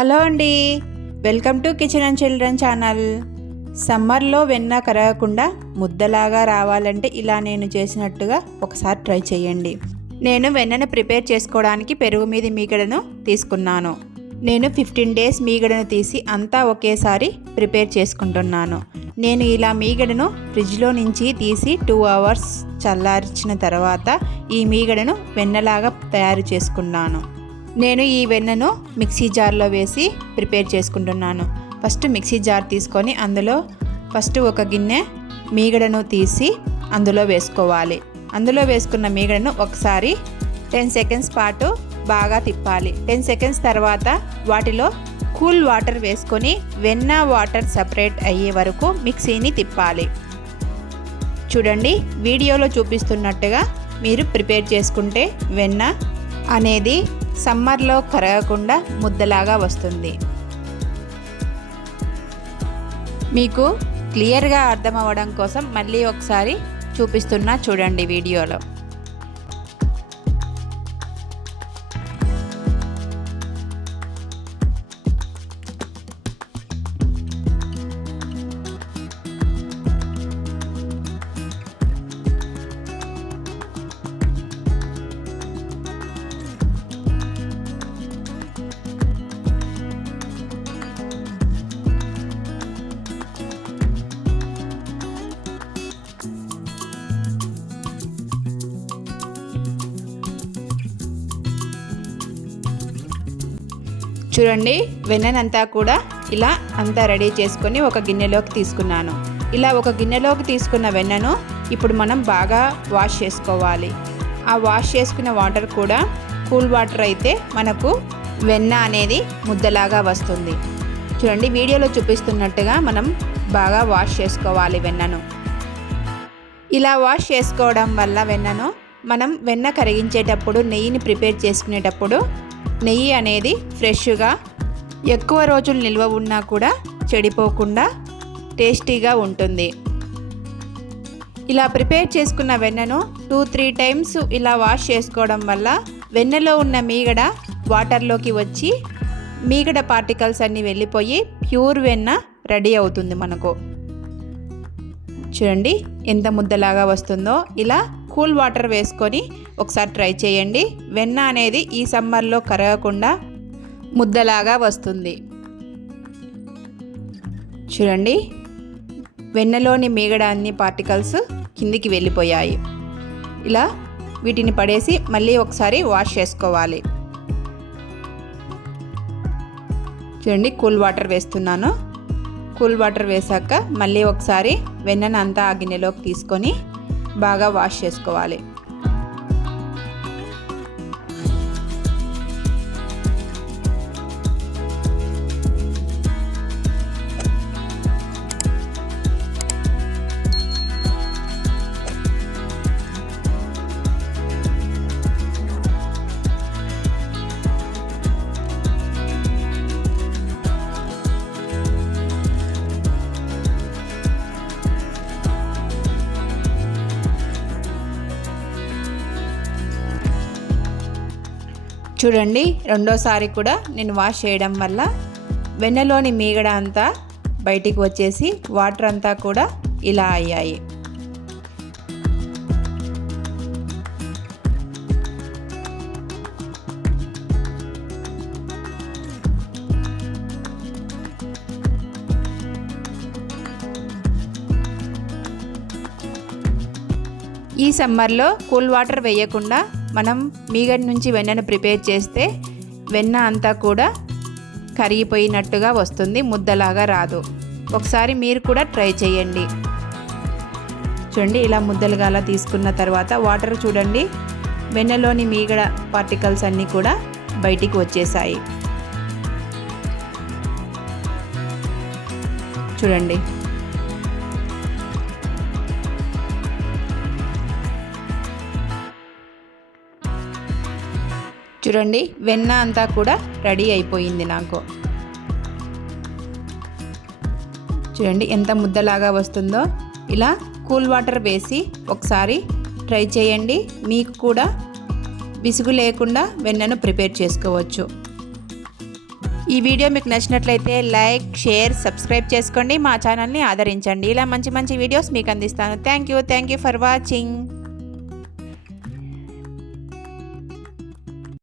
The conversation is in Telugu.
హలో అండి. Welcome to kitchen and children channel. సమ్మర్లో వెన్న కరగకుండా ముద్దలాగా రావాలంటే ఇలా నేను చేసినట్టుగా ఒకసారి ట్రై చేయండి. నేను వెన్నను ప్రిపేర్ చేసుకోవడానికి పెరుగు మీద మీగడను తీసుకున్నాను. నేను ఫిఫ్టీన్ డేస్ మీగడను తీసి అంతా ఒకేసారి ప్రిపేర్ చేసుకుంటున్నాను. నేను ఇలా మీగడను ఫ్రిడ్జ్లో నుంచి తీసి టూ అవర్స్ చల్లార్చిన తర్వాత ఈ మీగడను వెన్నలాగా తయారు చేసుకున్నాను. నేను ఈ వెన్నను మిక్సీ జార్లో వేసి ప్రిపేర్ చేసుకుంటున్నాను. ఫస్ట్ మిక్సీ జార్ తీసుకొని అందులో ఫస్ట్ ఒక గిన్నె మీగడను తీసి అందులో వేసుకోవాలి. అందులో వేసుకున్న మీగడను ఒకసారి టెన్ సెకండ్స్ పాటు బాగా తిప్పాలి. టెన్ సెకండ్స్ తర్వాత వాటిలో కూల్ వాటర్ వేసుకొని వెన్న వాటర్ సపరేట్ అయ్యే వరకు మిక్సీని తిప్పాలి. చూడండి వీడియోలో చూపిస్తున్నట్టుగా మీరు ప్రిపేర్ చేసుకుంటే వెన్న అనేది సమ్మర్లో కరగకుండా ముద్దలాగా వస్తుంది. మీకు క్లియర్గా అర్థమవ్వడం కోసం మళ్ళీ ఒకసారి చూపిస్తున్నా చూడండి వీడియోలో. చూడండి వెన్ననంతా కూడా ఇలా అంతా రెడీ చేసుకొని ఒక గిన్నెలోకి తీసుకున్నాను. ఇలా ఒక గిన్నెలోకి తీసుకున్న వెన్నను ఇప్పుడు మనం బాగా వాష్ చేసుకోవాలి. ఆ వాష్ చేసుకున్న వాటర్ కూడా కూల్ వాటర్ అయితే మనకు వెన్న అనేది ముద్దలాగా వస్తుంది. చూడండి వీడియోలో చూపిస్తున్నట్టుగా మనం బాగా వాష్ చేసుకోవాలి వెన్నను. ఇలా వాష్ చేసుకోవడం వల్ల వెన్నను మనం వెన్న కరిగించేటప్పుడు నెయ్యిని ప్రిపేర్ చేసుకునేటప్పుడు నెయ్యి అనేది ఫ్రెష్గా ఎక్కువ రోజులు నిల్వ ఉన్నా కూడా చెడిపోకుండా టేస్టీగా ఉంటుంది. ఇలా ప్రిపేర్ చేసుకున్న వెన్నను టూ త్రీ టైమ్స్ ఇలా వాష్ చేసుకోవడం వల్ల వెన్నలో ఉన్న మీగడ వాటర్లోకి వచ్చి మీగడ పార్టికల్స్ అన్నీ వెళ్ళిపోయి ప్యూర్ వెన్న రెడీ అవుతుంది మనకు. చూడండి ఎంత ముద్దలాగా వస్తుందో. ఇలా కూల్ వాటర్ వేసుకొని ఒకసారి ట్రై చేయండి. వెన్న అనేది ఈ సమ్మర్లో కరగకుండా ముద్దలాగా వస్తుంది. చూడండి. వెన్నలోని మీగడ అన్ని పార్టికల్స్ కిందికి వెళ్ళిపోయాయి. ఇలా వీటిని పడేసి మళ్ళీ ఒకసారి వాష్ చేసుకోవాలి. చూడండి కూల్ వాటర్ వేస్తున్నాను. కూల్ వాటర్ వేసాక మళ్ళీ ఒకసారి వెన్నను అంతా ఆ గిన్నెలోకి తీసుకొని బాగా వాష్ చేసుకోవాలి. చూడండి రెండోసారి కూడా నేను వాష్ చేయడం వల్ల వెన్నలోని మీగడ అంతా బయటికి వచ్చేసి వాటర్ అంతా కూడా ఇలా అయ్యాయి. ఈ సమ్మర్లో కూల్ వాటర్ వేయకుండా మనం మీగడ నుంచి వెన్నను ప్రిపేర్ చేస్తే వెన్న అంతా కూడా కరిగిపోయినట్టుగా వస్తుంది ముద్దలాగా రాదు. ఒకసారి మీరు కూడా ట్రై చేయండి. చూడండి ఇలా ముద్దలుగా అలా తీసుకున్న తర్వాత వాటర్ చూడండి వెన్నలోని మీగడ పార్టికల్స్ అన్నీ కూడా బయటికి వచ్చేసాయి. చూడండి. చూడండి వెన్న అంతా కూడా రెడీ అయిపోయింది నాకు. చూడండి ఎంత ముద్దలాగా వస్తుందో. ఇలా కూల్ వాటర్ వేసి ఒకసారి ట్రై చేయండి. మీకు కూడా విసుగు లేకుండా వెన్నను ప్రిపేర్ చేసుకోవచ్చు. ఈ వీడియో మీకు నచ్చినట్లయితే లైక్ షేర్ సబ్స్క్రైబ్ చేసుకోండి. మా ఛానల్ని ఆదరించండి. ఇలా మంచి మంచి వీడియోస్ మీకు అందిస్తాను. Thank you thank you for watching.